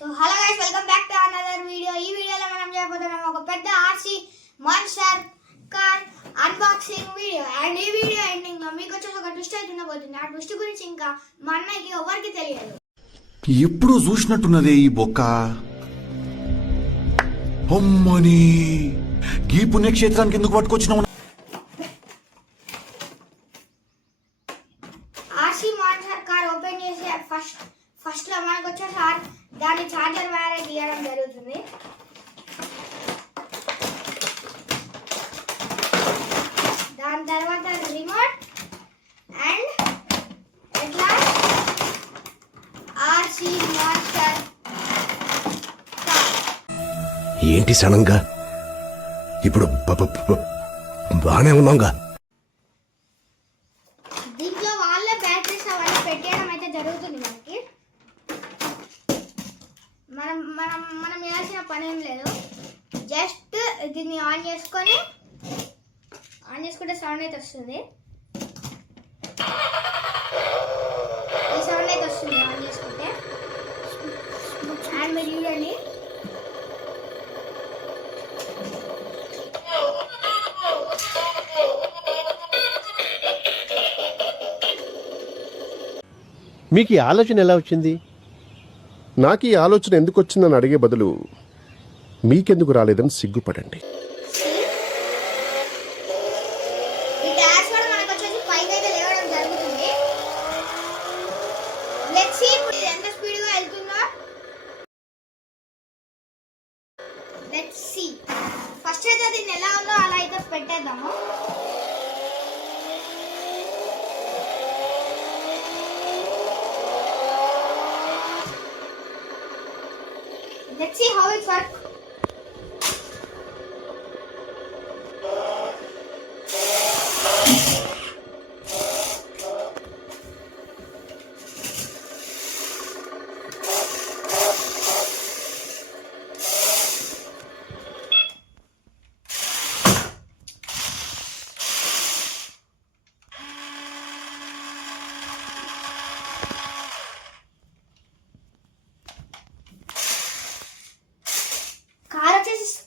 So hello guys, welcome back to another video. ఈ వీడియోలో మనం చేయబోతున్నాం ఒక పెద్ద RC monster car unboxing video. And ఈ వీడియో ఎండింగ్ లో మీకు వచ్చేసి ఒక ట్విస్ట్ అయితే ఉండబోతుంది. ఆ ట్విస్ట్ గురించి ఇంకా మా అన్నయ్యకి ఎవరికి తెలియదు. ఎప్పుడు చూసినట్టున్నదే ఈ బొక్క. అమ్మని ఈ పుణ్యక్షేత్రానికి ఎందుకు పట్టుకొచ్చినావు? ఆర్సీ మాన్స్టర్ కార్ ఓపెన్ చేసి ఫస్ట్ లో మనకు వచ్చేసి దాని చార్జర్ వైర్ తీయడం జరుగుతుంది. దాని తర్వాత రిమోట్ అండ్ ఎట్లా ఆర్సీ మాన్స్టర్ ఏంటి సడన్గా ఇప్పుడు బాగానే ఉన్నాంగా. దీంట్లో వాళ్ళే బ్యాటరీస్ అవన్నీ పెట్టేయడం అయితే జరుగుతుంది. మనకి మనం చేయాల్సిన పని ఏం లేదు. జస్ట్ దీన్ని ఆన్ చేసుకుంటే సౌండ్ అయితే వస్తుంది. ఈ సౌండ్ అయితే వస్తుంది ఆన్ చేసుకుంటే. అండ్ మీరు చూడండి, మీకు ఈ ఆలోచన ఎలా వచ్చింది? నాకు ఈ ఆలోచన ఎందుకు వచ్చిందని అడిగే బదులు మీకెందుకు రాలేదని సిగ్గుపడండి. ఈ గ్యాస్ కూడా మనకు వచ్చేసి పైకి అయితే లేవడం జరుగుతుంది. లెట్స్ సీ ఎంత స్పీడ్ గా వెళ్తుందో. Let's see. ఫస్ట్ అయితే దీన్ని ఎలా ఉందో అలా అయితే పెట్టేద్దాము. Let's see how it works.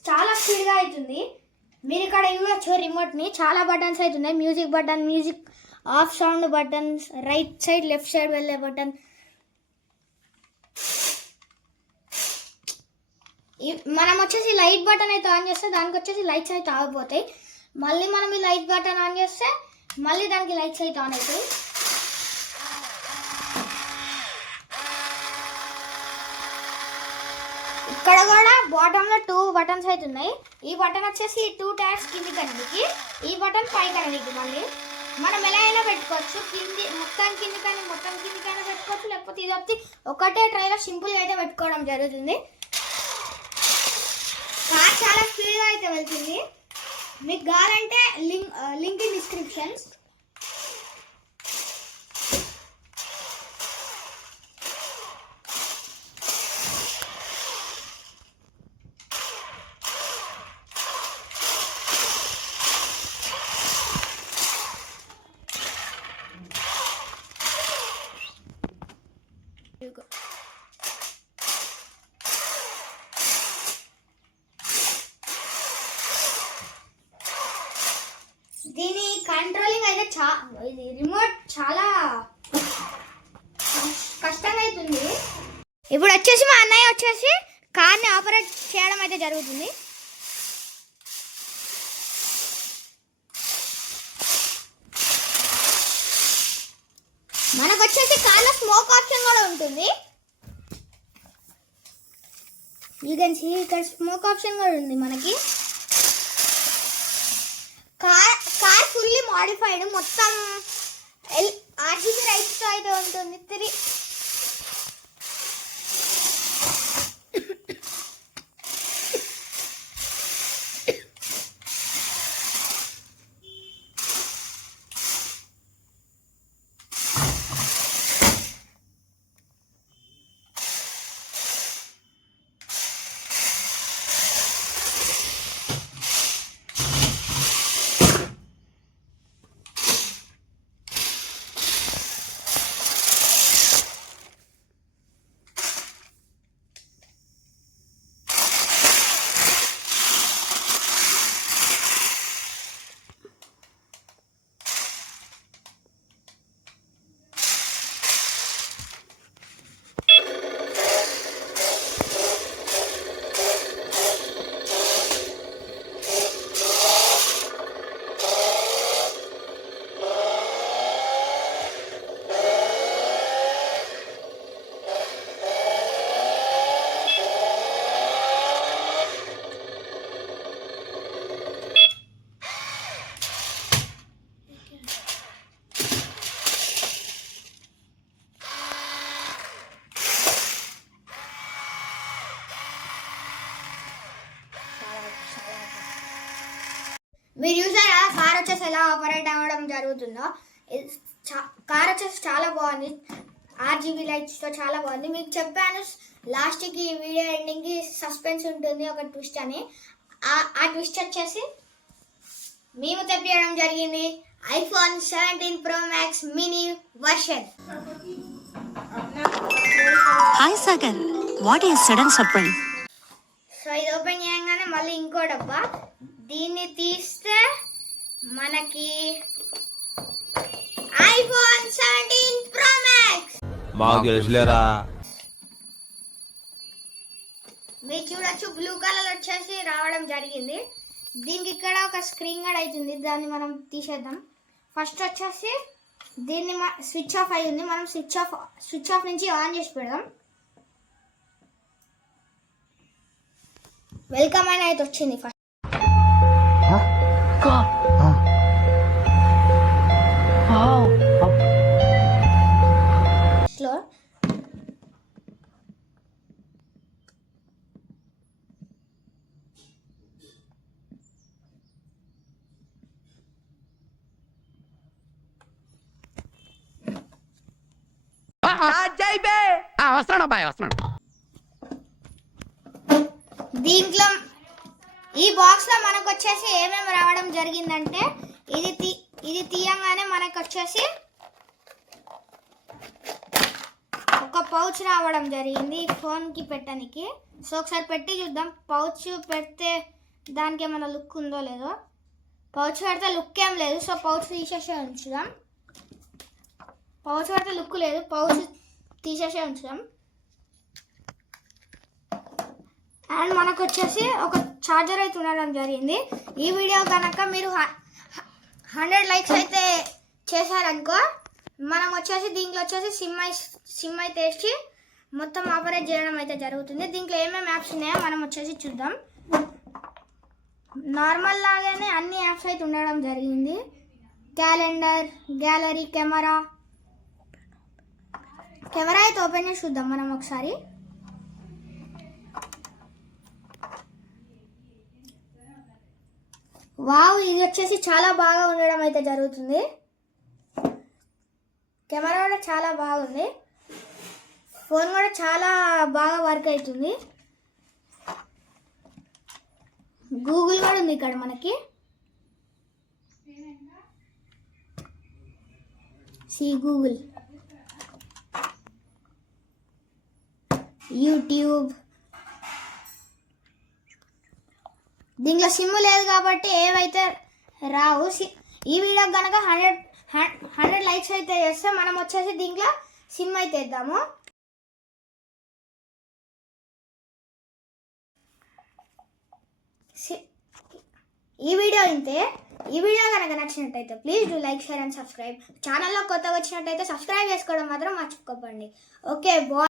చాలా స్పీడ్ గా అవుతుంది. మీరు ఇక్కడ ఇవ్వచ్చు రిమోట్ ని. చాలా బటన్స్ అవుతున్నాయి. Music button, music of, sound buttons, right side left side వెళ్ళే బటన్. మనం వచ్చేసి లైట్ బటన్ అయితే ఆన్ చేస్తే దానికి వచ్చేసి లైట్స్ అయితే ఆగిపోతాయి. మళ్ళీ మనం ఈ లైట్ బటన్ ఆన్ చేస్తే మళ్ళీ దానికి లైట్స్ అయితే ఆన్ అవుతాయి. ఇక్కడ కూడా బాటమ్ లో 2 బటన్స్ అయితే ఉన్నాయి. ఈ బటన్ వచ్చేసి 2 ట్యాబ్స్ కింది కనడికి, ఈ బటన్ పై కనడికి. మళ్ళీ మనం ఎలా అయినా పెట్టుకోవచ్చు. మొత్తం కిందికైనా పెట్టుకోవచ్చు, లేకపోతే ఇది వచ్చి ఒకటే ట్రైలో సింపుల్ గా అయితే పెట్టుకోవడం జరుగుతుంది. కార్ చాలా స్పీడ్ గా అయితే వెళ్తుంది. మీకు కావాలంటే లింక్ ఇన్ డిస్క్రిప్షన్స్. దీని కంట్రోలింగ్ అయితే ఇది రిమోట్ చాలా కష్టంగా అవుతుంది. ఇప్పుడు వచ్చేసి మా అన్నయ్య వచ్చేసి కార్ని ఆపరేట్ చేయడం అయితే జరుగుతుంది. మనకు వచ్చేసి కార్లో స్మోక్ ఆప్షన్ కూడా ఉంటుంది. యూ కెన్ సీ ఇక్కడ స్మోక్ ఆప్షన్ కూడా ఉంది మనకి. కార్ ఫుల్లీ మాడిఫైడ్, మొత్తం RGB రైట్స్ తో అయితే ఉంటుంది. ఎలా ఆపరేట్ అవ్వడం జరుగుతుందో. కార్ వచ్చేసి చాలా బాగుంది, RGB లైట్స్తో చాలా బాగుంది. మీకు చెప్పాను లాస్ట్కి వీడియో ఎండింగ్కి సస్పెన్స్ ఉంటుంది ఒక ట్విస్ట్ అని. ఆ ట్విస్ట్ వచ్చేసి మేము తెప్పించడం జరిగింది iPhone 17 Pro Max mini version. Hi Sagar, what is sudden surprise? So ఇది ఓపెన్ చేయగానే మళ్ళీ ఇంకో డబ్బా, దీన్ని తీస్తే మనకి iPhone 17 Pro Max. మాకు తెలుసులేరా. మీరు చూడొచ్చు బ్లూ కలర్ వచ్చేసి రావడం జరిగింది. దీనికి ఇక్కడ ఒక స్క్రీన్ కూడా అవుతుంది, దాన్ని మనం తీసేద్దాం. ఫస్ట్ వచ్చేసి దీన్ని స్విచ్ ఆఫ్ అయి ఉంది, మనం స్విచ్ ఆఫ్ నుంచి ఆన్ చేసి పెడదాం. వెల్కమ్ అని అయితే వచ్చింది ఫస్ట్. స్లో వస్తున్నాడు బాయ్, వస్తున్నాడు. దీంట్లో ఈ బాక్స్ లో మనకు వచ్చేసి ఏమేమి రావడం జరిగిందంటే ఇది తీయంగానే మనకు వచ్చేసి ఒక పౌచ్ రావడం జరిగింది ఫోన్ కి పెట్టడానికి. సో ఒకసారి పెట్టి చూద్దాం, పౌచ్ పెడితే దానికి ఏమైనా లుక్ ఉందో లేదో. పౌచ్ పెడితే లుక్ ఏం లేదు, సో పౌచ్ తీసేసే ఉంచుదాం. పౌచ్ పెడితే లుక్ లేదు, పౌచ్ తీసేసే ఉంచుదాం. అండ్ మనకు వచ్చేసి ఒక ఛార్జర్ అయితే ఉండడం జరిగింది. ఈ వీడియో కనుక మీరు 100 లైక్స్ అయితే చేశారనుకో, మనం వచ్చేసి దీంట్లో వచ్చేసి సిమ్ అయితే వేసి మొత్తం ఆపరేట్ చేయడం అయితే జరుగుతుంది. దీంట్లో ఏమేమి యాప్స్ ఉన్నాయో మనం వచ్చేసి చూద్దాం. నార్మల్ లాగానే అన్ని యాప్స్ అయితే ఉండడం జరిగింది. క్యాలెండర్, గ్యాలరీ, కెమెరా అయితే ఓపెన్ చేసి చూద్దాం మనం ఒకసారి. వావ్, ఇది వచ్చేసి చాలా బాగా ఉండడం అయితే జరుగుతుంది. కెమెరా కూడా చాలా బాగుంది, ఫోన్ కూడా చాలా బాగా వర్క్ అవుతుంది. గూగుల్ కూడా ఉంది ఇక్కడ మనకి. Google, YouTube. దీంట్లో సిమ్ లేదు కాబట్టి ఏవైతే రావు. ఈ వీడియో కనుక 100 లైక్స్ అయితే చేస్తే మనం వచ్చేసి దీంట్లో సిమ్ అయితే ఇద్దాము. ఈ వీడియో ఇంతే. ఈ వీడియో కనుక నచ్చినట్టయితే please do like, share and subscribe. ఛానల్లో కొత్తగా వచ్చినట్టయితే సబ్స్క్రైబ్ చేసుకోవడం మాత్రం మర్చిపోకండి. Okay, bye.